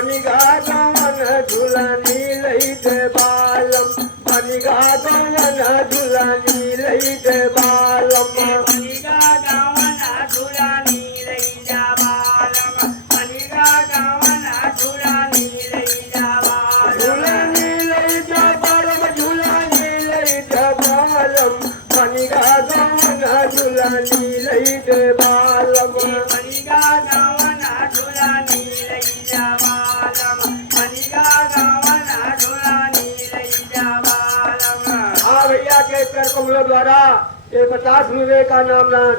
बनिगा गवन झुलानी लई दे बालम बनिगा गवन झुलानी लई दे बालम बनिगा गावना झुलानी लई जा बालम बनिगा गावना झुलानी लई जा बालम झुलानी लई दे बालम झुलानी लई दे बालम बनिगा गवन झुलानी लई दे बालम बनिगा गावना झुलानी लई जा बालम बनिगा गावना झुलानी लई जा बालम हाँ भैया के कर कमलों द्वारा ये 50 रुपए का नाम दान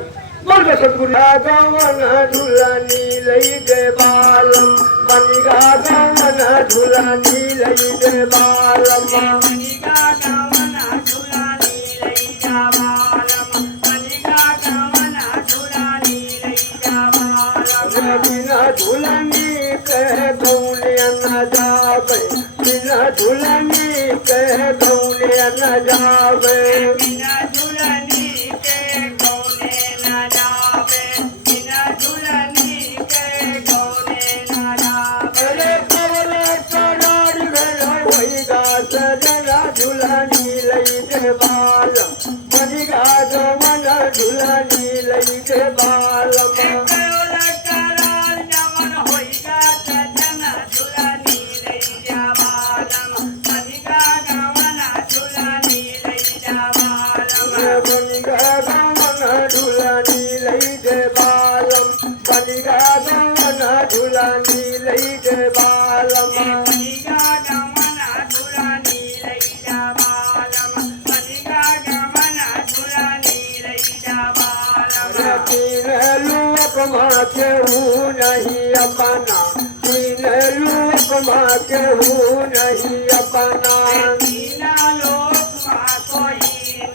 बोल बे सतगुरु गवन झुलानी लई दे बालम बनिगा गवन झुलानी लई दे बालम बनिगा गावना झुलानी लई जा बालम बनिगा गावना झुलानी लई जा बालम बिना झुलानी कह गौलिया न जावे बिना झुलानी कह गौलिया न जावे बिना झुलानी के गौने न जावे बिना झुलानी के गौने न जावे अरे कवले करार भेला होइगा सजना झुलानी लई दे बालम बनिगा गवन झुलानी लई दे बालम करोला करार जवन होइगा सजन झुलानी लई जा बालम बनिगा गावना झुलानी लई जा बालम बनिगा गवन झुलानी लई दे बालम बनिगा गवन झुलानी लई दे बालम बनिगा गावना झुलानी लई जा बालम बनिगा गावना झुलानी लई जा बालम तीन लूप माँ के हूँ नहीं अपना तीन लूप माँ के हूँ नहीं अपना तीना लोक माँ कोई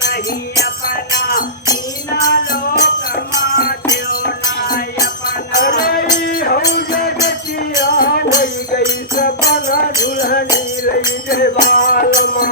नहीं अपना तीना लोक माँ क्यों नहीं अपना अरे हो जगतिया होई गई सपना झुलनी लई दे बालमा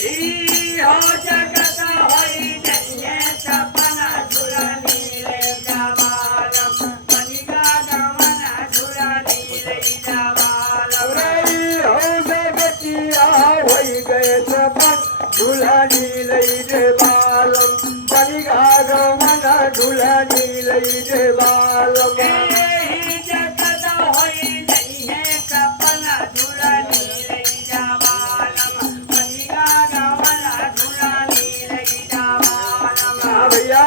ई हो जगत होई जन्य सपना झुलानी ले जा बालम बनिगा गावना झुलानी ले जा बालम अरे हो जगतिया होई गए सपन झुलनी लई दे बालम बनिगा गवन झुलनी लई दे बालमा एही जगत होई जन्य सपना झुलानी ले जा बालम बनिगा गावना झुलानी ले जा बालम हाँ भैया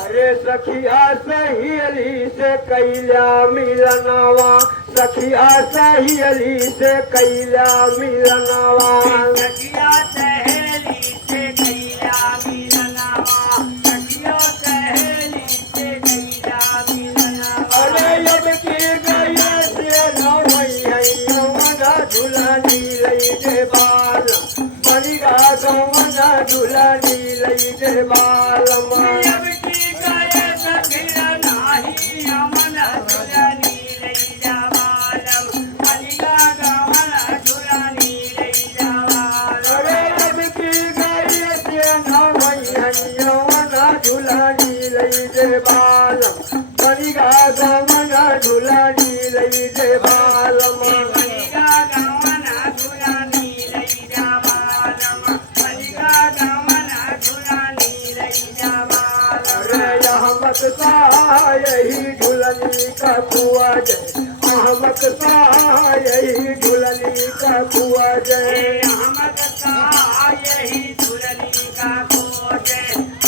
अरे सखिया सहेली से कैला मिलनवा सखिया सहेली से कैला मिलनवा सखिया सहेली से कैला मिलनवा सखिया सहेली से कैला मिलनवा अरे अब की गया से नवैया झुलानी लई दे बाल बनिगा गवना झुलानी लई दे बालमा अब की गए सखिया नाही अमन झुलानी लई जा बालम बनिगा गावना झुलानी लई जा बालम अरे अब की गई से नवैया झुलानी लई दे बालम बनिगा गवना झुलानी लई दे बालमा बनिगा गावना झुलानी लई जा बालम बनिगा गावना झुलानी लई जा बालम अरे अहमद शाह यही झुलनी का कुआ जय अहमद शाह यही झुलनी का कुआ जय अहमद शाह यही झुलनी का खोजे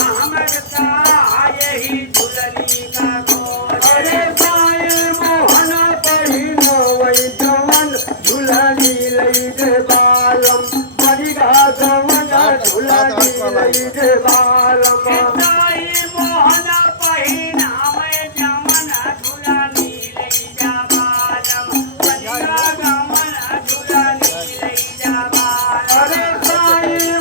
अहमद शाह यही झुलनी का खोजे अरे साईं मोहन पहिनो वही जवन झुलनी लई दे बालम बनिगा गवना झुलनी लई दे बालम साई मोहन पहिनावे जमन झुलनी लई जा बालम बनिगा गमन झुलनी लई जा बालम अरे साईं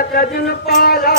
एक दिन पाला